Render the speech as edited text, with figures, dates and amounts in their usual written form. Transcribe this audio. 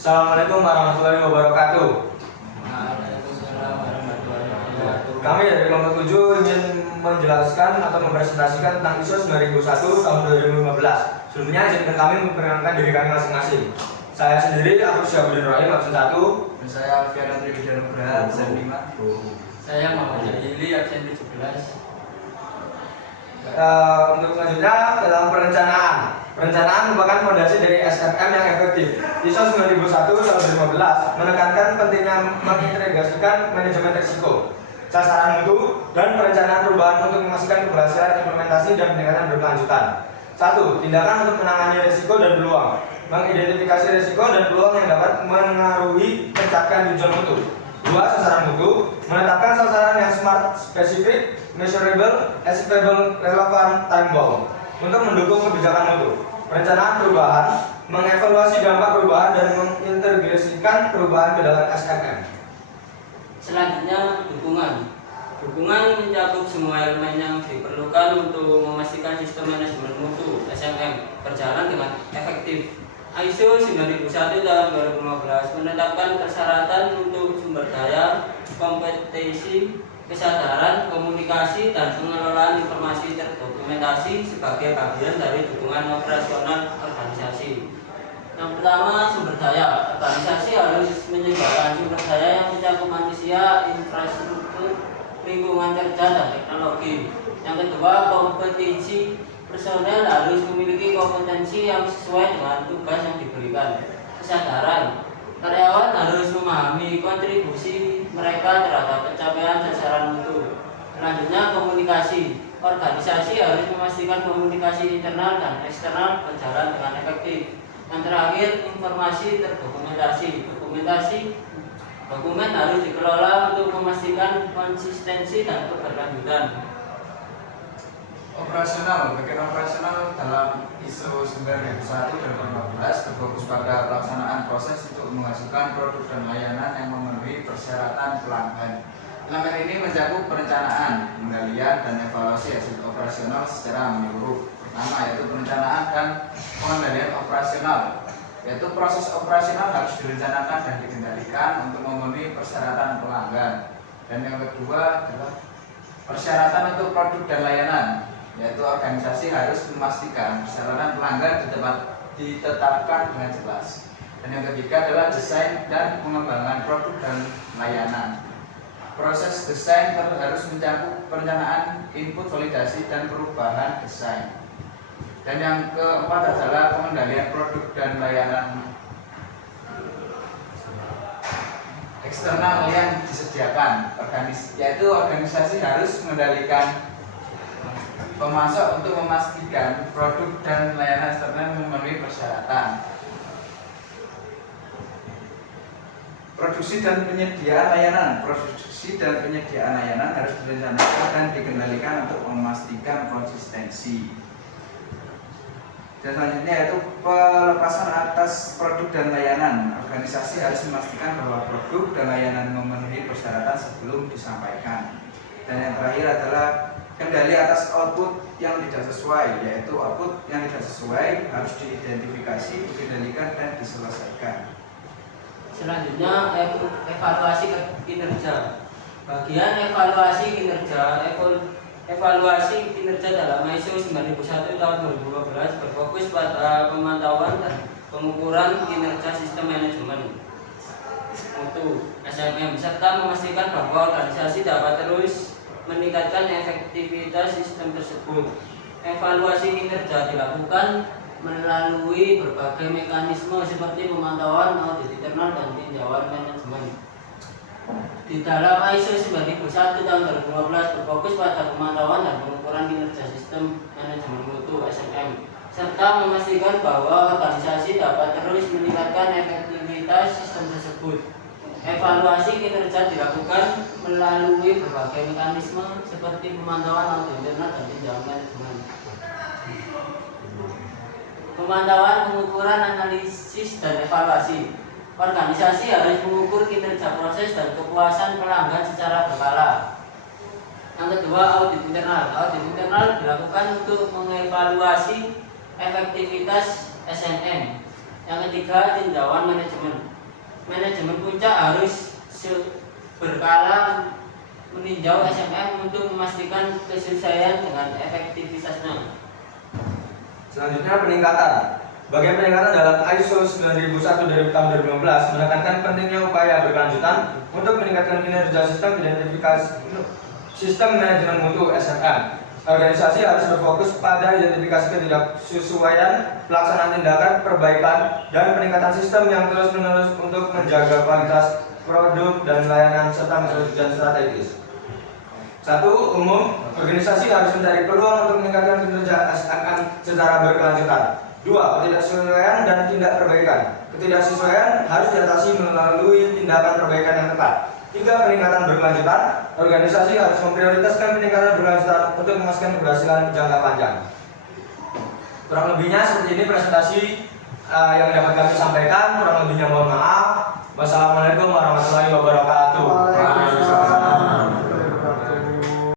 Assalamualaikum warahmatullahi wabarakatuh. Waalaikumsalam warahmatullahi wabarakatuh. Kami dari kelompok 7 ingin menjelaskan atau mempresentasikan tentang ISO 9001 tahun 2015. Sebelumnya izinkan kami memperkenalkan diri kami masing-masing. Saya sendiri Aku Syabudin Rahim absen 1. Dan saya Alfiana Triwidiana Nugraha absen 5. Saya Muhammad Jalili absen 17. Untuk selanjutnya dalam perencanaan. Perencanaan merupakan fondasi dari SMM yang efektif. ISO 9001 tahun 2015 menekankan pentingnya mengintegrasikan manajemen risiko, sasaran mutu, dan perencanaan perubahan untuk memastikan keberhasilan implementasi dan peningkatan berkelanjutan. 1. Tindakan untuk menangani risiko dan peluang. Mengidentifikasi risiko dan peluang yang dapat mengaruhi pencapaian tujuan mutu. 2. Sasaran mutu. Menetapkan sasaran yang smart, spesifik, measurable, achievable, relevant, time bound untuk mendukung kebijakan mutu. Perencanaan perubahan. Mengevaluasi dampak perubahan dan mengintegrasikan perubahan ke dalam SMM. Selanjutnya dukungan. Dukungan mencakup semua elemen yang diperlukan untuk memastikan sistem manajemen mutu SMM berjalan dengan efektif. ISO 9001 tahun 2015 menetapkan persyaratan untuk sumber daya, kompetensi, kesadaran, komunikasi, dan pengelolaan informasi terdokumentasi sebagai bagian dari dukungan operasional organisasi. Yang pertama, sumber daya. Organisasi harus menyediakan sumber daya yang mencakup manusia, infrastruktur, lingkungan kerja, dan teknologi. Yang kedua, kompetensi. Personel harus memiliki kompetensi yang sesuai dengan tugas yang diberikan. Kesadaran. Karyawan harus memahami kontribusi mereka terhadap pencapaian sasaran mutu. Selanjutnya, komunikasi. Organisasi harus memastikan komunikasi internal dan eksternal berjalan dengan efektif. Yang terakhir, informasi terdokumentasi. Dokumen harus dikelola untuk memastikan konsistensi dan keberlanjutan. Operasional. Bagian operasional dalam ISO 9001 dan 2015 berfokus pada pelaksanaan proses untuk menghasilkan produk dan layanan yang memenuhi persyaratan pelanggan. Elemen ini mencakup perencanaan, pengendalian, dan evaluasi hasil operasional secara menyeluruh. Pertama yaitu perencanaan dan pengendalian operasional, yaitu proses operasional harus direncanakan dan dikendalikan untuk memenuhi persyaratan pelanggan. Dan yang kedua adalah persyaratan untuk produk dan layanan, yaitu organisasi harus memastikan persyaratan pelanggan ditetapkan dengan jelas. Dan yang ketiga adalah desain dan pengembangan produk dan layanan. Proses desain harus mencakup perencanaan, input, validasi, dan perubahan desain. Dan yang keempat adalah pengendalian produk dan layanan eksternal yang disediakan. Yaitu organisasi harus mengendalikan pemasok untuk memastikan produk dan layanan eksternal memenuhi persyaratan. Produksi dan penyediaan layanan harus direncanakan dan dikendalikan untuk memastikan konsistensi. Dan selanjutnya yaitu pelepasan atas produk dan layanan. Organisasi harus memastikan bahwa produk dan layanan memenuhi persyaratan sebelum disampaikan. Dan yang terakhir adalah kendali atas output yang tidak sesuai, yaitu output yang tidak sesuai harus diidentifikasi, dikendalikan, dan diselesaikan. Selanjutnya, evaluasi kinerja. Bagian evaluasi kinerja dalam ISO 9001 tahun 2012 berfokus pada pemantauan dan pengukuran kinerja sistem manajemen mutu SMM serta memastikan bahwa organisasi dapat terus meningkatkan efektivitas sistem tersebut. Evaluasi kinerja dilakukan melalui berbagai mekanisme seperti pemantauan, audit internal, dan tinjauan manajemen. Di dalam ISO 9001 tahun 2015 berfokus pada pemantauan dan pengukuran kinerja sistem manajemen mutu SMM serta memastikan bahwa organisasi dapat terus meningkatkan efektivitas sistem tersebut. Evaluasi kinerja dilakukan melalui berbagai mekanisme seperti pemantauan, audit internal, dan tinjauan manajemen. Pemantauan, pengukuran, analisis, dan evaluasi. Organisasi harus mengukur kinerja proses dan kepuasan pelanggan secara berkala. Yang kedua, audit internal. Audit internal dilakukan untuk mengevaluasi efektivitas SMM. Yang ketiga, tinjauan manajemen. manajemen puncak harus berkala meninjau SMM untuk memastikan kesesuaian dengan efektivitasnya. Selanjutnya peningkatan. Bagian peningkatan dalam ISO 9001 dari tahun 2015 menekankan pentingnya upaya berkelanjutan untuk meningkatkan kinerja sistem identifikasi sistem manajemen mutu SMM. Organisasi harus berfokus pada identifikasi ketidaksesuaian, pelaksanaan tindakan perbaikan, dan peningkatan sistem yang terus-menerus untuk menjaga kualitas produk dan layanan serta mewujudkan strategis. 1. Umum, organisasi harus mencari peluang untuk meningkatkan kinerja SMM secara berkelanjutan. 2. Ketidaksesuaian dan tindak perbaikan. Ketidaksesuaian harus diatasi melalui tindakan perbaikan yang tepat. 3. Peningkatan berkelanjutan. Organisasi harus memprioritaskan peningkatan berkelanjutan untuk memastikan keberhasilan jangka panjang. Kurang lebihnya seperti ini presentasi yang dapat kami sampaikan. Kurang lebihnya mohon maaf. Wassalamualaikum warahmatullahi wabarakatuh.